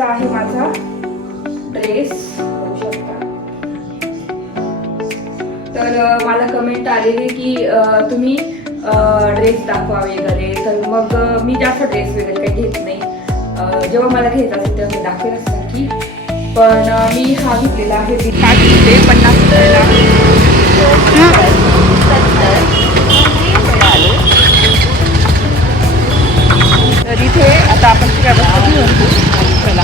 आहे माझा ड्रेस बघू शकता. तर मला कमेंट आलेली की तुम्ही ड्रेस दाखवा वगैरे. तर मग मी जास्त ड्रेस वगैरे काही घेत नाही. जेव्हा मला घ्यायचा असेल तेव्हा मी दाखवेल नक्की. पण मी हा घेतलेला आहे 50 रुपयाला. तर इथे आता आपण सगळ्या वस्तू घेऊन चला.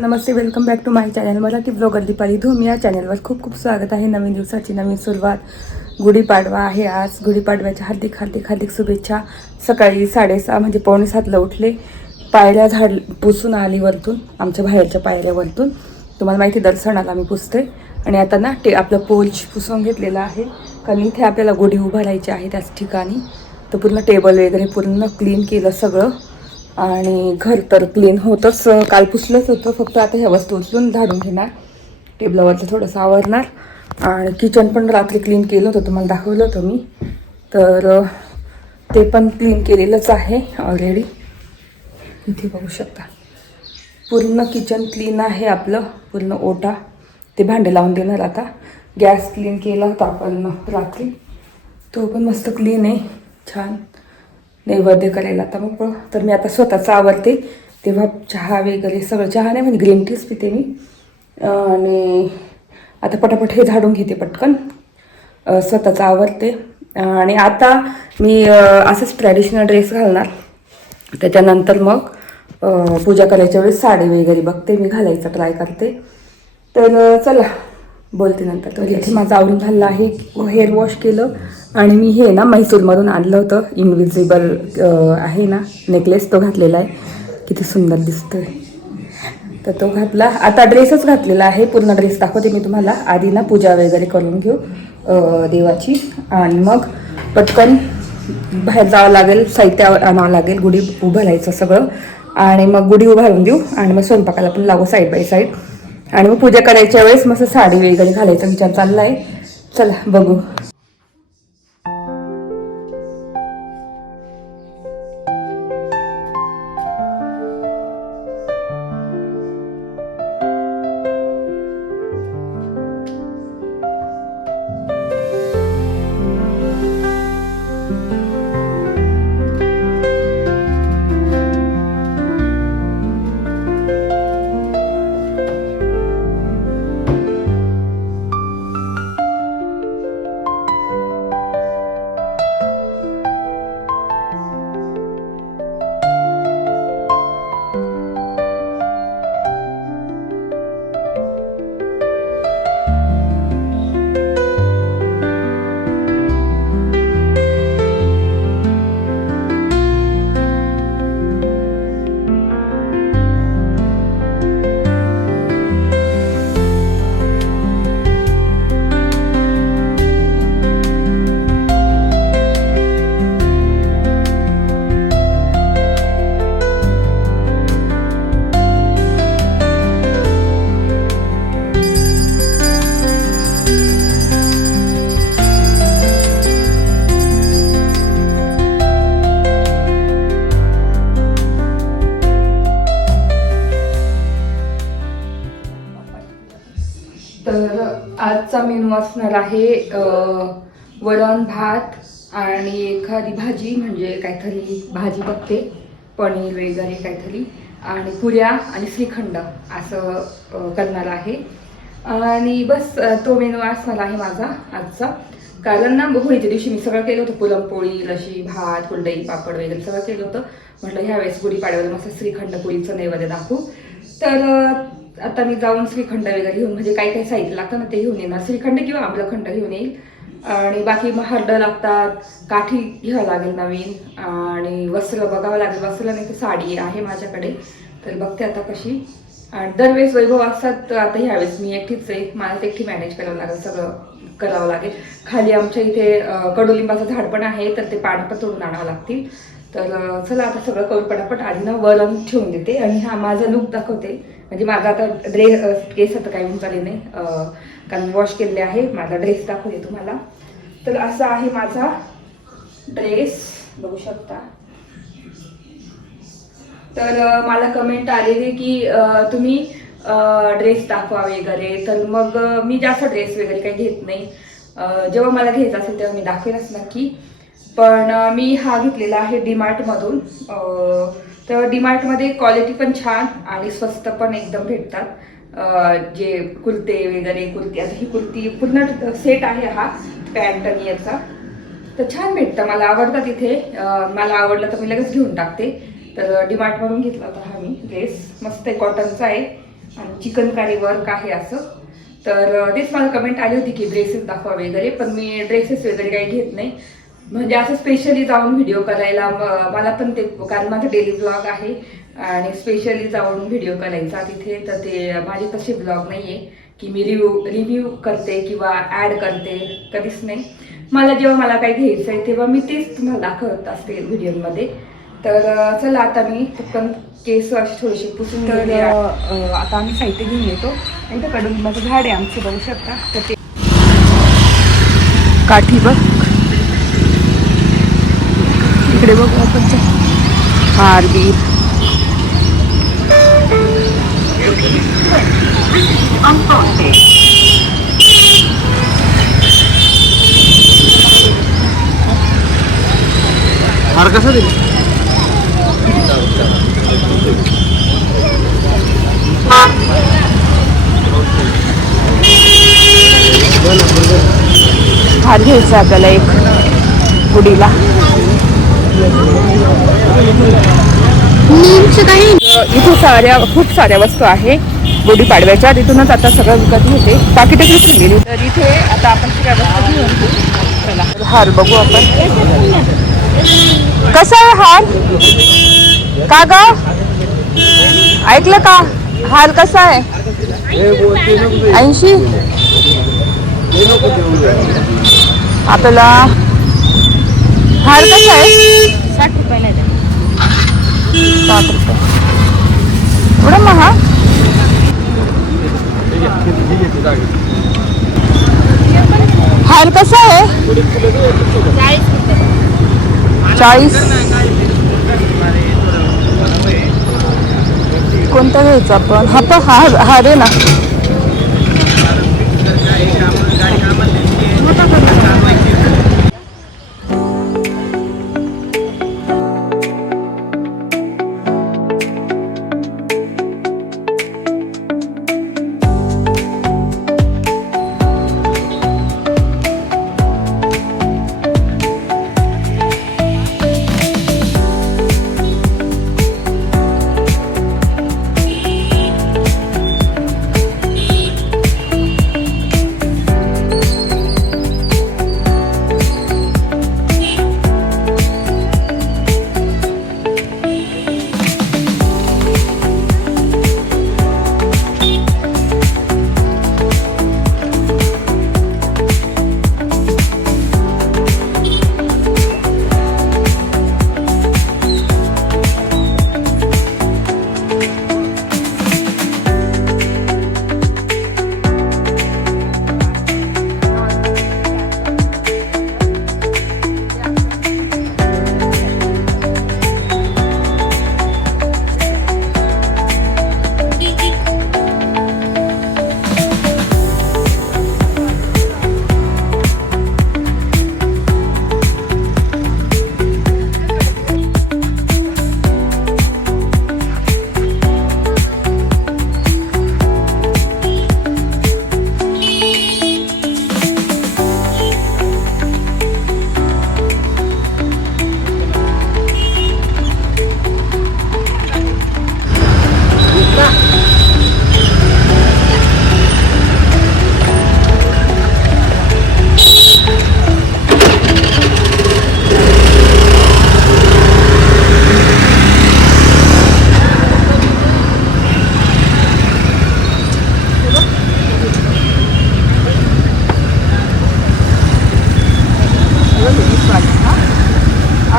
नमस्ते, welcome back to my channel. Marathi blogger Deepali Dhoom या चॅनलवर खूप खूप स्वागत आहे. नवीन दिवसाची नवीन सुरुवात. गुढीपाडवा आहे आज. गुढीपाडव्याच्या हार्दिक शुभेच्छा. सकाळी 6:30 म्हणजे 6:45 उठले. पायऱ्या पुसून आली वरतून, आमच्या बाहेरच्या पायऱ्यावरतून. तुम्हाला माहिती दर्शनाला मी पुसते. आणि आता ना आपलं पोल्च पुसून घेतलेलं आहे, कारण इथे आपल्याला गुढी उभारायची आहे त्याच ठिकाणी. तर पूर्ण टेबल वगैरे पूर्ण क्लीन केलं सगळं. आणि घर तर क्लीन होतंच, काल पुसलंच होतं. फक्त आता ह्या वस्तू उचलून झाडून घेणार, टेबलावरचं थोडंसं आवरणार. आणि किचन पण रात्री क्लीन केलं होतं, तुम्हाला दाखवलं होतं मी. तर ते पण क्लीन केलेलंच आहे ऑलरेडी. इथे बघू शकता पूर्ण किचन क्लीन आहे आपलं, पूर्ण ओटा. ते भांडे लावून देणार आता. गॅस क्लीन केला होता आपण रात्री, तो पण मस्त क्लीन आहे, छान. नैवेद्य करायला आता मग. तर मी आता स्वतःच आवरते. तेव्हा चहा वगैरे सगळं, चहा नाही म्हणजे ग्रीन टीच पिते मी. आणि आता पटापट हे झाडून घेते पटकन, स्वतःच आवरते. आणि आता मी असंच ट्रॅडिशनल ड्रेस घालणार. त्याच्यानंतर मग पूजा करायच्या वेळेस साडी वगैरे बघते मी, घालायचा ट्राय करते. तर चला बोलते नंतर. तर इथे माझं आवरून झालं आहे. हेअर वॉश केलं. आणि मी हे ना म्हैसूरमधून आणलं होतं, इनविजिबल आहे ना नेकलेस, तो घातलेला आहे. किती सुंदर दिसतोय. तर तो घातला. आता ड्रेसच घातलेला आहे. पूर्ण ड्रेस दाखवते मी तुम्हाला. आधी ना पूजा वगैरे करून घेऊ देवाची, आणि मग पटकन बाहेर जावं लागेल, साहित्य आणावं लागेल, गुढी उभारायचं सगळं. आणि मग गुढी उभारून देऊ आणि मग स्वयंपाकाला पण लागू साईड बाय साईड. आणि मग पूजा करायच्या वेळेस मस्त साडी वगैरे घालायचा विचार चालला आहे. चला बघू. तर आजचा मेनू असणार आहे वरण भात आणि एखादी भाजी, म्हणजे काहीतरी भाजी बघते, पनीर वगैरे काहीतरी, आणि पुऱ्या आणि श्रीखंड असं करणार आहे. आणि बस तो मेनू असणार आहे माझा आजचा. कारण ना होळीच्या दिवशी मी सगळं केलं होतं, पुरणपोळी, लशी, भात, कुरडई, पापड वगैरे सगळं केलं होतं. म्हटलं ह्यावेळेस गुढीपाडव्याला मस्त श्रीखंड पोळीचं नैवेद्य दाखवू. तर आता मी जाऊन श्रीखंड वगैरे घेऊन, म्हणजे काही काही साहित्य लागतं ना ते घेऊन येणार. श्रीखंड किंवा आम्रखंड घेऊन येईल. आणि बाकी मग हरडं लागतात, काठी घ्यावं लागेल नवीन आणि वस्त्र बघावं लागेल. वस्त्र नाही तर साडी आहे माझ्याकडे, तर बघते आता कशी. आणि दरवेळेस वैभव असतात, तर आता ह्यावेळेस मी एकटीच आहे, मला ते एकटी मॅनेज करावं लागेल, सगळं करावं लागेल. खाली आमच्या इथे कडुलिंबाचं झाड पण आहे, तर ते पानं पण तोडून आणावं लागतील. तर चला आता सगळं करून पटापट आधी ना वरण ठेवून देते. आणि हा माझा लुक दाखवते, म्हणजे माझा आता केस आता काही उंचाले नाही, कारण वॉश केलेले आहे. माझा ड्रेस दाखवते तुम्हाला. तर असा आहे माझा ड्रेस, बघू शकता. तर मला कमेंट आलेली की तुम्ही ड्रेस दाखवा वगैरे, तर मग मी जास्त ड्रेस वगैरे काही घेत नाही. जेव्हा मला घ्यायचं असेल तेव्हा मी दाखवेलच नक्की. पण मी हा घेतलेला आहे डीमार्टमधून. तर डीमार्टमध्ये क्वालिटी पण छान आणि स्वस्त पण एकदम भेटतात. जे कुर्ते वगैरे, कुर्ती, आता ही कुर्ती पूर्ण सेट आहे हा पॅन्ट आणि याचा, तर छान भेटतं, मला आवडतात इथे. मला आवडलं तर मी लगेच घेऊन टाकते. तर डीमार्टमधून घेतला होता हा मी ड्रेस, मस्त आहे, कॉटनचा आहे आणि चिकनकारी वर्क आहे असं. तर तेच मला कमेंट आली होती की ड्रेसेस दाखवा वगैरे, पण मी ड्रेसेस वगैरे काही घेत नाही. म्हणजे असं स्पेशली जाऊन व्हिडिओ करायला मला पण ते, कारण माझं डेली ब्लॉग आहे आणि स्पेशली जाऊन व्हिडिओ करायचा तिथे, तर ते माझे तसे ब्लॉग नाही आहे की मी रिव्ह्यू करते किंवा ॲड करते, कधीच नाही. मला जेव्हा मला काही घ्यायचं आहे तेव्हा मी तेच तुम्हाला दाखवत असते व्हिडिओमध्ये. तर चला आता मी पटकन केस अशी थोडीशी पुसून घेते. आता आम्ही साहित्य घेऊन येतो. इथं कडुलिंबाचं झाड आहे आमचं, बघू शकता. तर ते काठी बघ, इकडे बघू आपण हार बीर. हार कसा दिला? हार घ्यायचा आपल्याला एक गुढीला. इथे खूप साऱ्या वस्तू आहे गुढीपाडव्याच्या, तिथूनच आता सगळं विकत घेते. पाकिटच विकून गेली. तर इथे आता आपण सगळ्या वस्तू घेऊन चला हार बघू आपण. कसा आहे हार? का ग, ऐकलं का? हार कसा आहे? 80. आपल्याला हार कसा आहे? 60 रुपयाला. 60 रुपये, एवढं महाग? हार कसा आहे? 40. कोणता घ्यायचा आपण? हा पण हार आहे ना.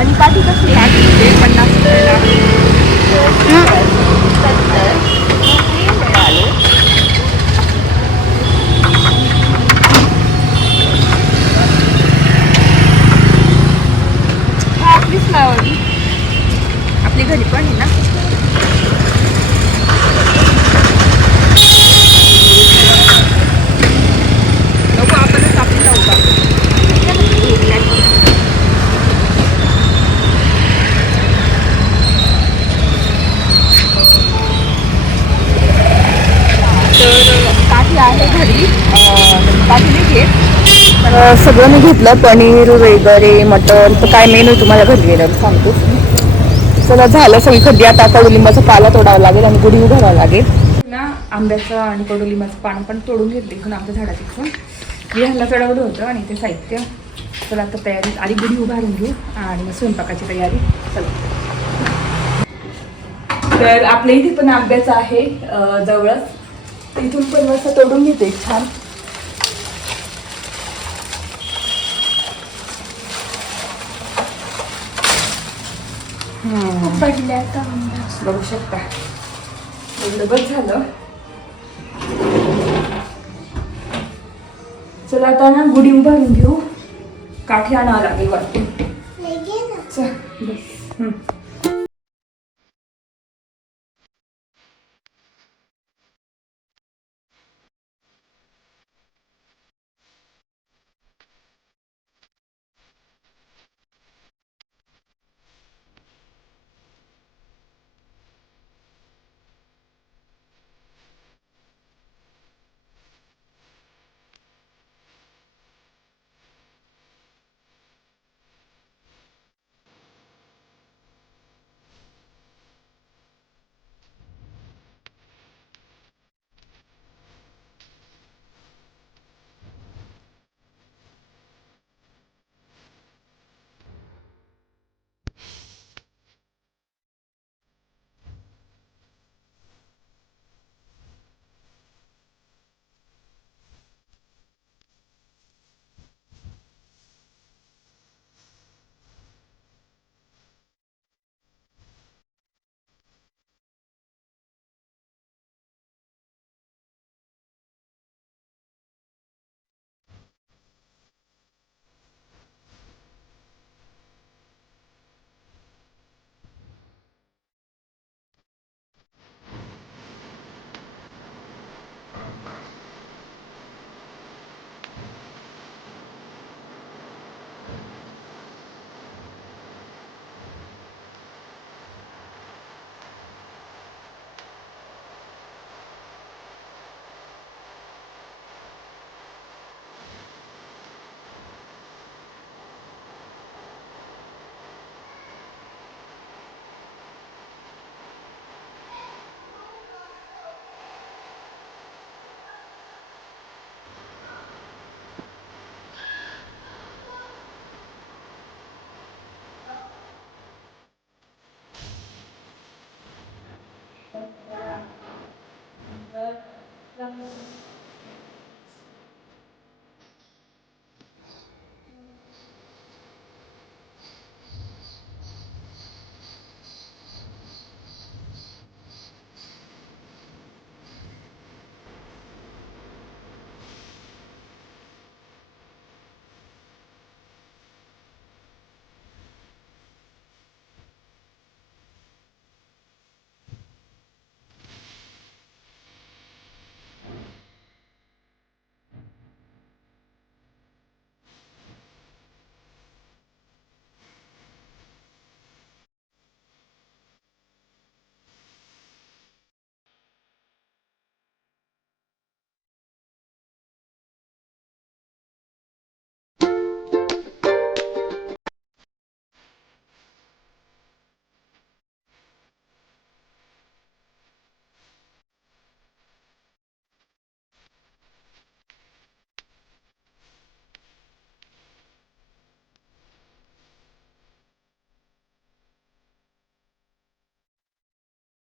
आणि काठी कसली आहे? 50 रुपयाला. हा आपलीच लावली, आपली घरी पण आहे ना. नको, आपणच आपली लावू का? तर काठी आहे घरी, काठी नाही घेत. तर सगळं मी घेतलं, पनीर वगैरे, मटन. तर काय मेनू तुम्हाला घरी गेल्यावर सांगतो. चला, झालं सगळी खड्डी. आता कडुलिंबाचा पाला तोडावा लागेल आणि गुढी उभारावं लागेल ना. आंब्याचं आणि कडुलिंबाचं पान पण तोडून घेतले इथून, आमच्या झाडात बिहारला चढवलं होतं आणि ते साहित्य. चला आता तयारी, आधी गुढी उभारून घेऊ आणि मग स्वयंपाकाची तयारी. चला, तर आपल्या इथे पण आंब्याचं आहे जवळच, इथून पण असं तोडून घेते छान. बघू शकता, एवढं बस झालं. चला आता ना गुढी उभारून घेऊ. काठी आणावं लागेल वाटते. चल बस.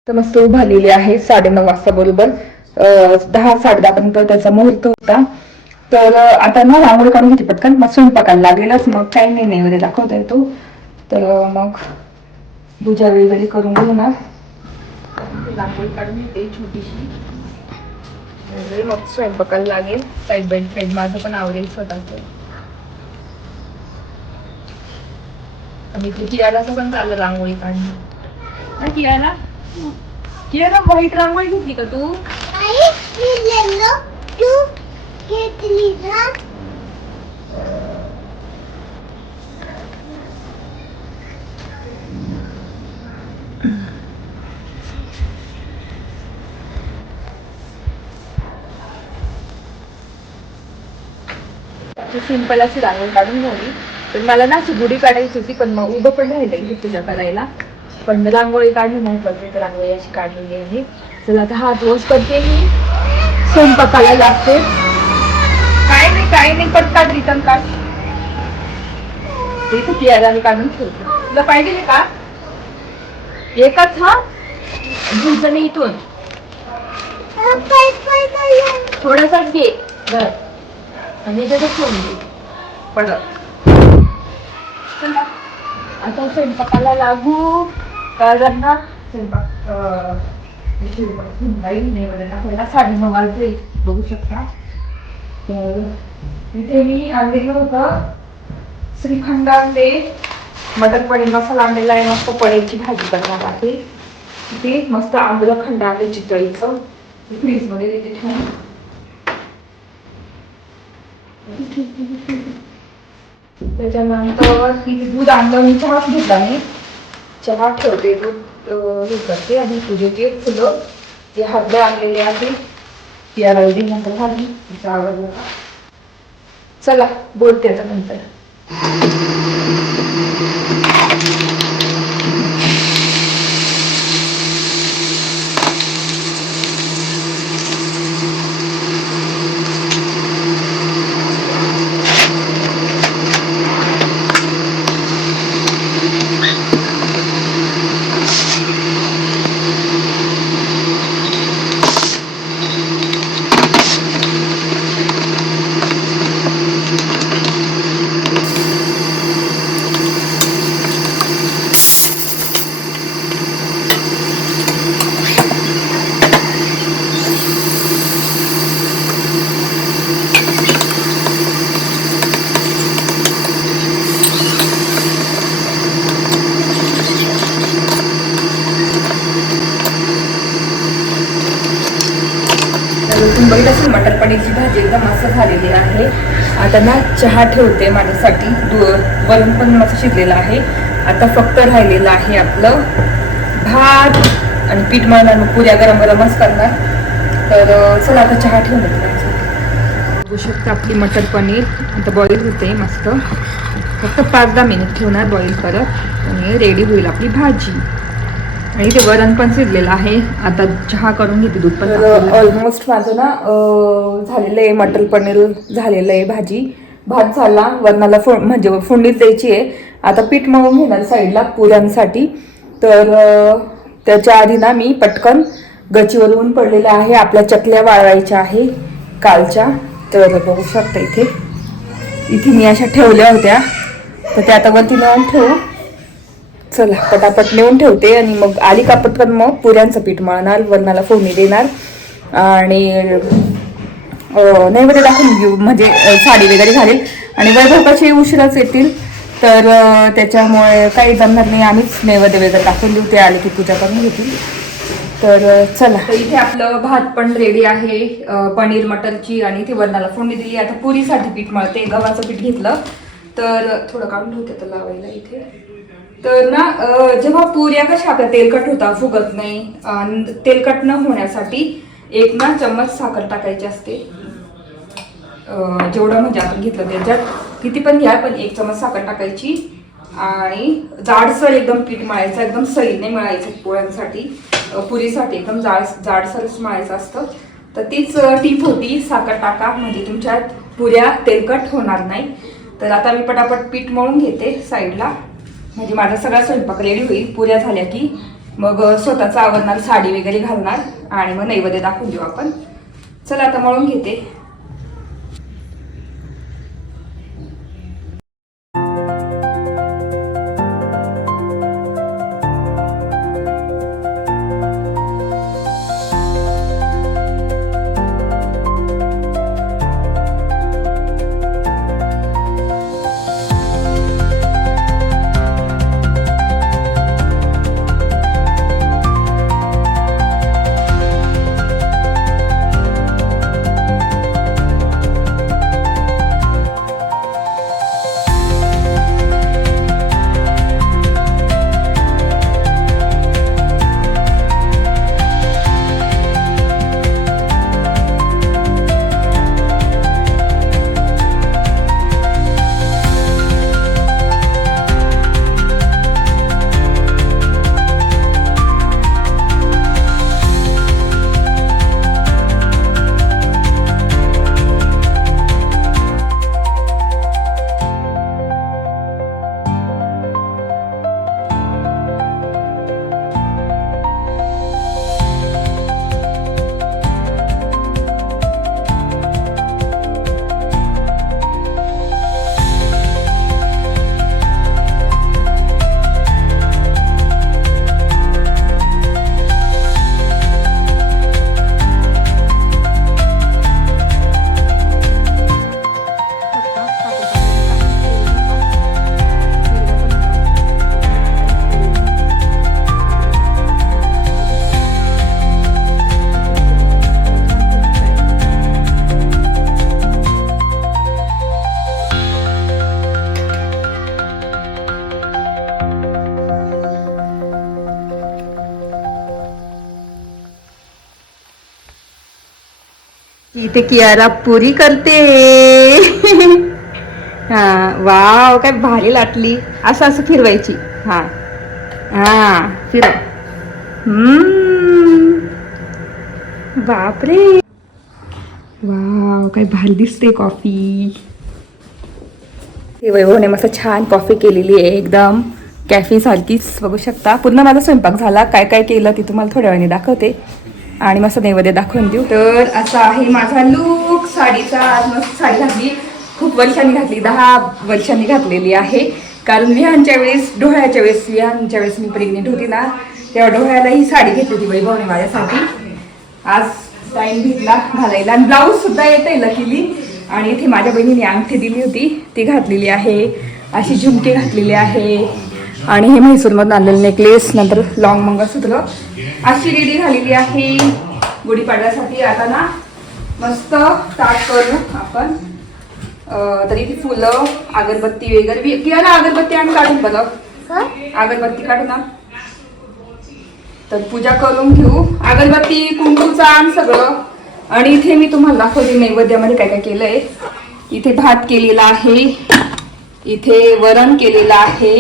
तर मस्त उभारलेली आहे 9:30 वाजता बरोबर. 10-10:30 पर्यंत त्याचा मुहूर्त होता. तर आता ना रांगोळी काढून घेते पटकन, मग स्वयंपाकाला लागेलच. मग काही नाही, नैवेद्य दाखवता येतो. तर मग पूजा वगैरे करून घेऊ ना. रांगोळी काढून येते छोटीशी, मग स्वयंपाकाला लागेल. साईड बाय साईड माझं पण आवडेल स्वतःच. आणि कियाराचं पण चाललं रांगोळी काढणं. कियारा व्हाईट रांगोळी घेतली का तू? सिंपल अशी रांगोळी काढून घ्यावी. पण मला ना अशी गुढी काढायची होती, पण मग उभं पण राहिलं इथे पूजा करायला. पण रांगोळी काढली नाही पाहिजे, रांगोळी अशी काढलेली आहे. चला आता हात वॉश करते मी, स्वयंपाकाला लागते. काय नाही पटकाट रिटर्न काढ. ते तर कियाराने काढून ठेवते. तुला पाहिजे का एकच? हा घ्यायचं नाही इथून, थोडासाच घे घर आणि त्याचं ठेवून दे पडत. चला आता स्वयंपाकाला लागू. काय करणार स्वयंपाक? साडे 9 वाजले बघू शकता. तर तिथे मी आणलेलं होतं श्रीखंड, आणले मटन पनीर मसाला आणलेला आहे. मस्त पनीरची भाजी करणार आहे. ते मस्त आम्रखंड आणले चितळीचं, फ्रीज मध्ये देते ठेवून. त्याच्यानंतर दूध आणलं, मी चहा घेतला. मी चहा ठेवते, दूध हे करते. आणि पूजेचे फुलं जे हळद आणलेले आहे ती हळदी नंतर घालली. चला बोलते आता नंतर. तुम्ही बघितलं असेल मटर पनीरची भाजी एकदम मस्त झालेली आहे. आता ना चहा ठेवते माझ्यासाठी. वरण पण मस्त शिजलेलं आहे. आता फक्त राहिलेलं आहे आपलं भात आणि पीठ मळणार. मग पुऱ्या गरम गरमच करणार. तर चला आता चहा ठेवून येते माझ्यासाठी. बघू शकता आपली मटर पनीर आता बॉईल होते मस्त. फक्त 5-10 मिनिट ठेवणार बॉईल करत आणि रेडी होईल आपली भाजी. आणि ते वरण पण शिजलेलं आहे. आता चहा करून घेते, दूध पण. ऑलमोस्ट माझं ना झालेलं आहे. मटर पनीर झालेलं आहे. भात झाला. वरणाला म्हणजे फोडणीच द्यायची आहे. आता पीठ मळून घेणार साईडला पुऱ्यांसाठी. तर त्याच्या आधी ना मी पटकन गच्चीवर ऊन पडलेलं आहे. आपल्या चकल्या वाळवायच्या आहे कालच्या. तर बघू शकता इथे मी अशा ठेवल्या होत्या. तर त्या आता वरती नेऊन ठेवू. चला पटापट नेऊन ठेवते आणि मग आली का पटकन मग पुऱ्यांचं पीठ मळणार, वरणाला फोडणी देणार आणि नैवेद्य दाखवून घेऊ. म्हणजे साडी वगैरे घालेल आणि वैभवकाचे उशिराच येतील. तर त्याच्यामुळे काही जमणार नाही. आम्हीच नैवेद्य वगैरे दाखवून देऊ. ते आले की पूजा करून घेतील. तर चला. तर इथे आपलं भात पण रेडी आहे. पनीर मटरची आणि ते वरणाला फोडणी दिली. आता पुरीसाठी पीठ मळते. गव्हाचं पीठ घेतलं. तर थोडं काढून ठेवते तर लावायला इथे. तर ना जेव्हा पुऱ्या कशा आपल्या तेलकट होता, फुगत नाही. तेलकट न होण्यासाठी 1 चम्मच साखर टाकायची असते. जेवढं म्हणजे आपण घेतलं त्याच्यात किती पण घ्या, पण 1 चम्मच साखर टाकायची. आणि जाडसर एकदम पीठ मळायचं. एकदम सैल नाही मळायचं पोळ्यांसाठी, पुरीसाठी एकदम जाडसरच मळायचं असतं. तर तीच टीप होती, साखर टाका म्हणजे तुमच्या पुऱ्या तेलकट होणार नाही. तर आता मी पटापट पीठ मळून घेते साईडला. म्हणजे माझा सगळा स्वयंपाक रेडी होईल. पुऱ्या झाल्या की मग स्वतःच आवरणार, साडी वगैरे घालणार आणि मग नैवेद्य दाखवून देऊ आपण. चला आता मळून घेते. इथे कियारा पुरी करते. हा वाव काय भारी लाटली. असं असं फिरवायची. हा हा फिरव. बापरे वाव काय भारी दिसते कॉफी. वैभवने मस्त छान कॉफी केलेली आहे एकदम कॅफे सारखीच. बघू शकता पूर्ण माझा स्वयंपाक झाला. काय काय केलं ते तुम्हाला थोड्या वेळाने दाखवते आणि मस्त नैवेद्य दाखवून देऊ. तर असा आहे माझा लूक साडीचा. आज मस्त साडी घातली. खूप वर्षांनी घातली. 10 वर्षांनी घातलेली आहे. कारण विहानच्या वेळेस विहानच्या वेळेस मी प्रेग्नेंट होती ना तेव्हा डोळ्याला ही साडी घेतली होती वैभवने माझ्यासाठी. आज टाईम घेतला घालायला आणि ब्लाऊज सुद्धा येते लकीली. आणि इथे माझ्या बहिणीने अंगठी दिली होती ती घातलेली आहे. अशी झुमके घातलेली आहे आणि हे म्हैसूरमधून आणलेलं नेकलेस नंतर लॉंग मंगळसूत्र अशी रेडी झालेली आहे गुढीपाडव्यासाठी. आता ना मस्त स्टार्ट करू आपण. तरी ती फुलं अगरबत्ती वगैरे किंवा ना अगरबत्ती आम्ही काढून बघ. अगरबत्ती काढू ना. तर पूजा करून घेऊ. अगरबत्ती कुंकूचा आणि सगळं. आणि इथे मी तुम्हाला दाखवते नैवेद्यामध्ये काय काय केलंय. इथे भात केलेला आहे. इथे वरण केलेलं आहे.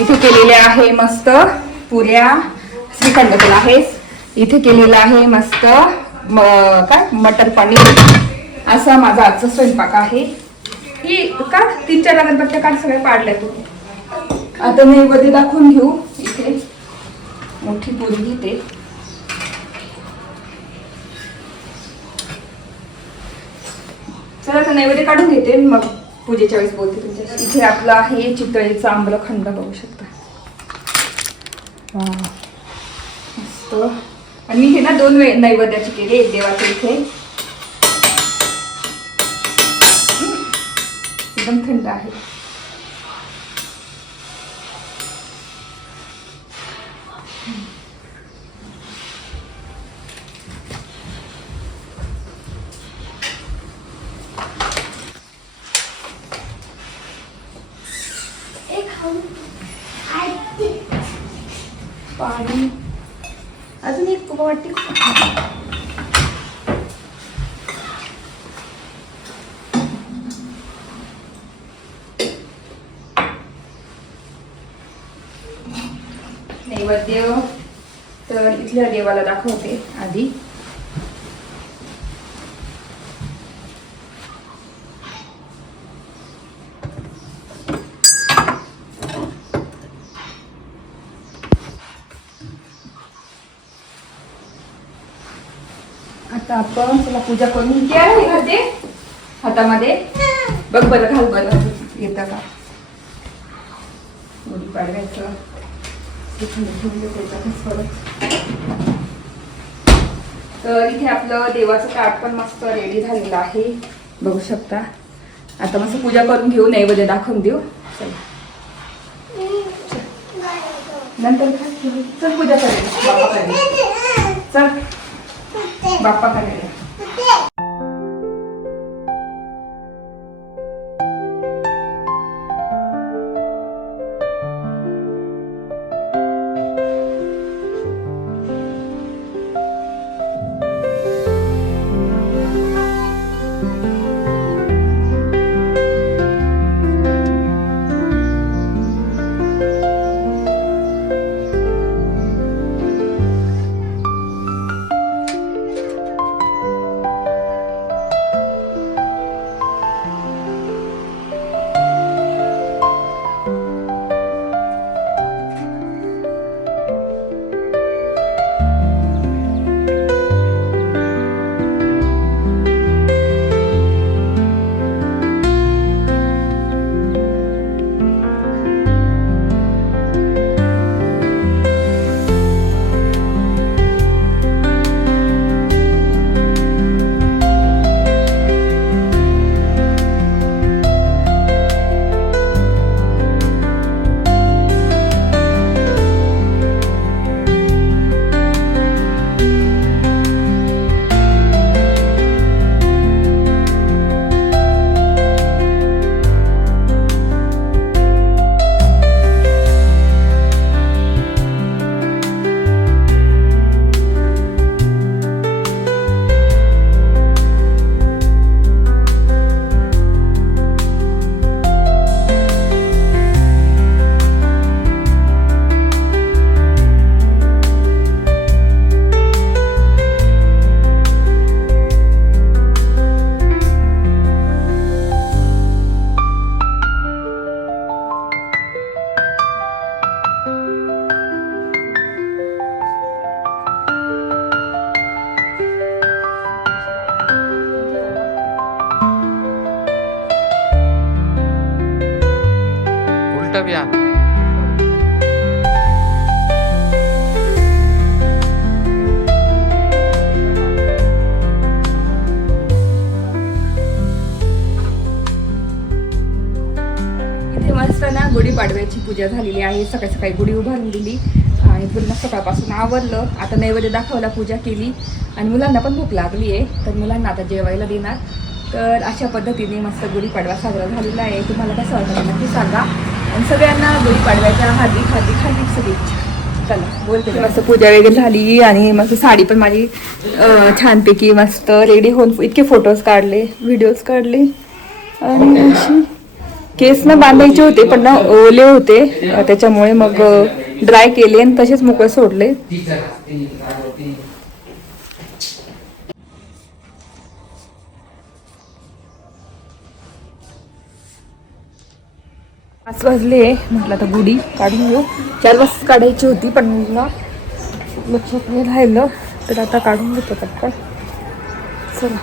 इथे केलेले आहे मस्त पुऱ्या. श्रीखंड केला आहे. इथे केलेलं आहे मस्त काय मटर पनीर. असा माझा आजचा स्वयंपाक आहे. ही का 3-4 अगरबत्त्या काढ सगळ्या पाडल्या तू. आता नैवेद्य दाखवून घेऊ. इथे मोठी पुरी घेते. चला आता नैवेद्य काढून घेते मग पूजेच्या वेळेस बोलते तुमच्याशी. इथे आपलं आहे चितळेचा आम्रखंड बघू शकता. मस्त. आणि मी हे ना 2 नैवेद्याचे केले. एक देवाचे इथे एकदम थंड आहे. पाणी अजून एक वाटी. नैवेद्य तर इथल्या देवाला दाखवते आधी. आता आपण चला पूजा करून घालते हातामध्ये. बघ बरं घाल बरं येतं का. गुढीपाडव्याचं तर इथे आपलं देवाचं ताट पण मस्त रेडी झालेलं आहे बघू शकता. आता मस्त पूजा करून घेऊ. नैवेद्य दाखवून देऊ. चला नंतर चल पूजा करेल. चल बाप्पा करेल. मोठं बी आण. इथे मस्त ना गुढीपाडव्याची पूजा झालेली आहे. सकाळी सकाळी गुढी उभारून दिली आणि पूर्ण सकाळपासून आवरलं. आता नैवेद्य दाखवला, पूजा केली आणि मुलांना पण भूक लागली आहे, तर मुलांना आता जेवायला देणार. तर अशा पद्धतीने मस्त गुढीपाडवा साजरा झालेला आहे. तुम्हाला कसं वाटतं नक्की सांगा आणि सगळ्यांना गुढीपाडव्याच्या हार्दिक हार्दिक हार्दिक शुभेच्छा. चला बोलते. मस्त पूजा वगैरे झाली आणि मस्त साडी पण माझी छानपैकी मस्त रेडी होऊन इतके फोटोज काढले, व्हिडिओज काढले. आणि अशी केस न बांधायचे होते पण ना ओले होते, त्याच्यामुळे मग ड्राय केले आणि तसेच मोकळे सोडले. पाच वाजले, म्हटलं आता गुढी काढून घेऊ. 4 वाजता काढायची होती पण मला लक्षात नाही राहिलं, तर आता काढून घेतो पटकन. चला.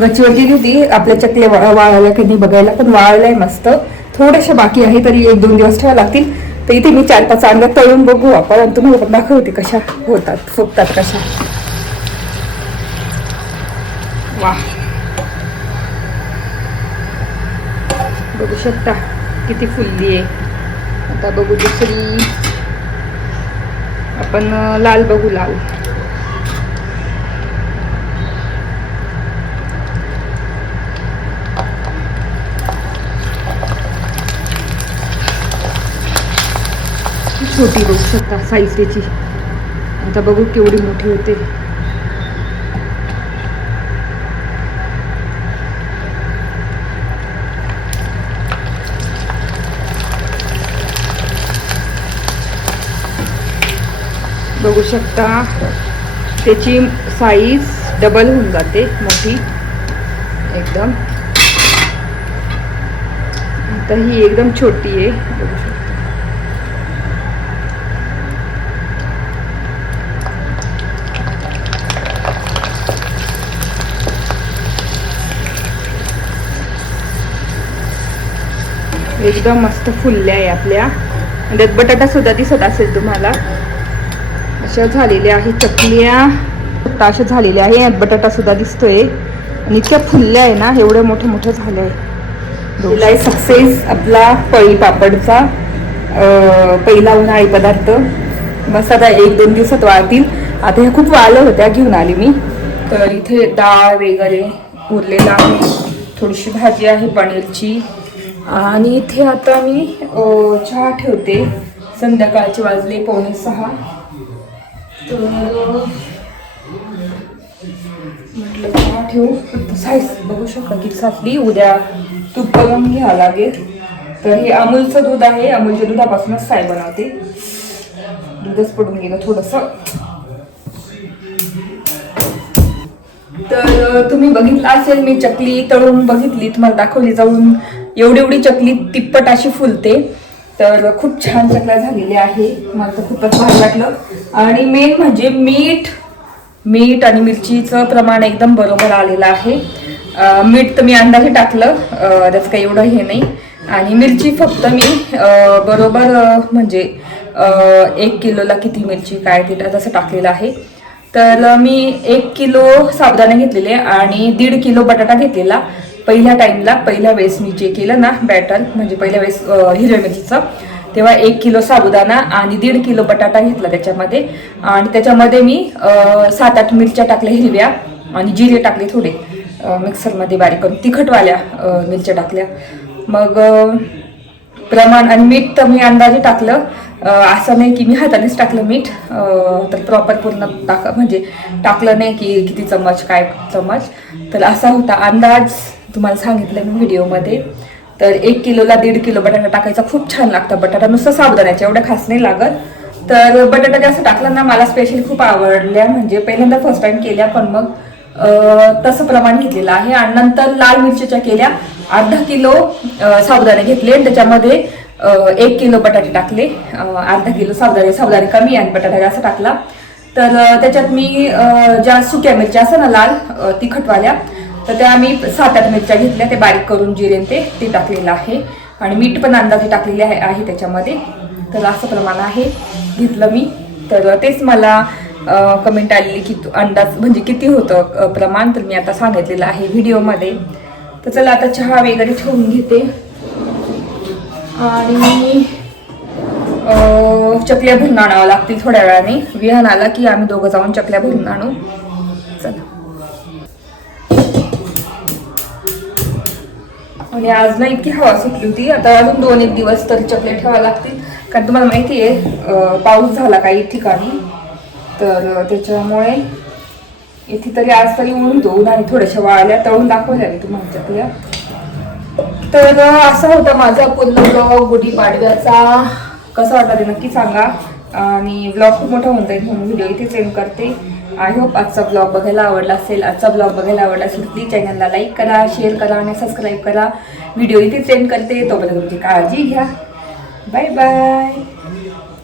गच्चीवरती होती आपल्या चकल्या वाळायला कधी बघायला, पण वाळलाय मस्त. थोडेसे बाकी आहे, तरी 1-2 दिवस ठेवा लागतील. तर इथे मी 4-5 अंड्या तळून बघू आपण आणि तुम्हाला पण दाखवते कशा होतात, फुगतात कशा. वा, बघू शकता किती फुलली आहे. आता बघू दुसरी, आपण लाल बघू, लाल. छोटी बघू शकता साईज त्याची. आता बघू केवढी मोठी होते. बघू शकता त्याची साईज डबल होऊन जाते, मोठी एकदम. आता ही एकदम छोटी आहे, बघू शकता. एकदम मस्त फुलल्या आहे आपल्या. त्यात बटाटा सुद्धा दिसत असेल तुम्हाला. अशा झालेल्या आहे चकल्या, अशा झालेल्या आहे. यात बटाटा सुद्धा दिसतोय आणि इतक्या फुलल्या आहे ना, एवढ्या मोठ्या मोठ्या झाल्या आहे. सक्सेस आपला पळी पापडचा पहिला उन्हाळी पदार्थ. बस आता 1-2 दिवसात वाळतील. आता ह्या खूप वाळल्या होत्या, घेऊन आली मी. तर इथे डाळ वगैरे उरलेला आहे, थोडीशी भाजी आहे पनीरची. आणि इथे आता मी चहा ठेवते. संध्याकाळचे वाजले 5:45. तर म्हटलं चहा ठेवू. साईज बघू शकता किती साचली. उद्या तूप करून घ्यावं लागेल. तर हे अमूलचं दूध आहे, अमूलच्या दुधापासूनच साय बनवते. दूधच पडून गेलं थोडंसं. तर तुम्ही बघितलं असेल, मी चकली तळून बघितली, तुम्हाला दाखवली जाऊन. एवढी चकली तिप्पट अशी फुलते. तर खूप छान चकल्या झालेल्या आहे. मला तर खूपच भारी वाटलं. आणि मेन म्हणजे मीठ आणि मिरचीचं प्रमाण एकदम बरोबर आलेलं आहे. मीठ तर मी अंदाजे टाकलं, त्याचं काही एवढं हे नाही. आणि मिरची फक्त मी बरोबर म्हणजे 1 किलोला किती मिरची काय ते तसं टाकलेलं आहे. तर मी 1 किलो साबुदाणे घेतलेले आणि 1.5 किलो बटाटा घेतलेला. पहिल्या वेळेस मी जे केलं ना बॅटर, म्हणजे पहिल्या वेळेस हिरव्या मिरचीचं, तेव्हा 1 किलो साबुदाणा आणि 1.5 किलो बटाटा घेतला त्याच्यामध्ये. आणि त्याच्यामध्ये मी 7-8 मिरच्या टाकल्या हिरव्या आणि जिरे टाकले थोडे मिक्सरमध्ये बारीक करून, तिखटवाल्या मिरच्या टाकल्या. मग प्रमाण आणि मीठ तर मी अंदाजे टाकलं, असं नाही की मी हातानेच टाकलं मीठ. तर प्रॉपर पूर्ण म्हणजे टाकलं नाही की किती चम्मच काय चम्मच. तर असा होता अंदाज, तुम्हाला सांगितलं मी व्हिडिओमध्ये. तर 1 किलोला 1.5 किलो बटाटा टाकायचा. खूप छान लागतं बटाटा, नुसतं साबुदाण्याच्या एवढं खास नाही लागत. तर बटाटा जास्त टाकला ना, मला स्पेशली खूप आवडल्या, म्हणजे पहिल्यांदा फर्स्ट टाइम केल्या, पण मग तसं प्रमाण घेतलेलं आहे. आणि नंतर लाल मिरचीच्या केल्या, अर्धा किलो साबुदाणे घेतले आणि त्याच्यामध्ये 1 किलो बटाटे टाकले, अर्धा किलो साबुदाणे कमी आणि बटाटा जास्त टाकला. तर त्याच्यात मी ज्या सुक्या मिरच्या असतात ना लाल तिखटवाल्या, तर त्या मी 7-8 मिरच्या घेतल्या, ते बारीक करून जिरे ते टाकलेलं आहे. आणि मीठ पण अंदाजे टाकलेले आहे त्याच्यामध्ये. तर असं प्रमाण आहे घेतलं मी. तर तेच मला कमेंट आलेली की अंदाज म्हणजे किती होतं प्रमाण, तर मी आता सांगितलेलं आहे व्हिडिओमध्ये. तर चला आता चहा वगैरे ठेवून घेते आणि चकल्या भरून आणावं लागतील थोड्या वेळाने. विहान आला की आम्ही दोघं जाऊन चकल्या भरून आणू. चला. आणि आज ना इतकी हवा सुटली होती, आता अजून 2-1 दिवस तरी चकल्या ठेवायला लागतील, कारण तुम्हाला माहिती आहे पाऊस झाला काही ठिकाणी, तर त्याच्यामुळे इथे तरी आज तरी ऊन होतं आणि थोड्याशा वाळल्या, तळून दाखवल्या मी तुम्हाला चकल्या. तर असा होता माझा पूर्ण ब्लॉग गुढीपाडव्याचा. कसा वाटला ते नक्की सांगा. आणि ब्लॉग खूप मोठा होऊन जाईल म्हणून व्हिडिओ इथे सेंड करते. आय होप आजचा ब्लॉग बघायला आवडला असेल. प्लीज चॅनलला लाईक करा, शेअर करा आणि सबस्क्राईब करा. व्हिडिओ इथे सेंड करते. तोपर्यंत तुमची काळजी घ्या. Bye bye.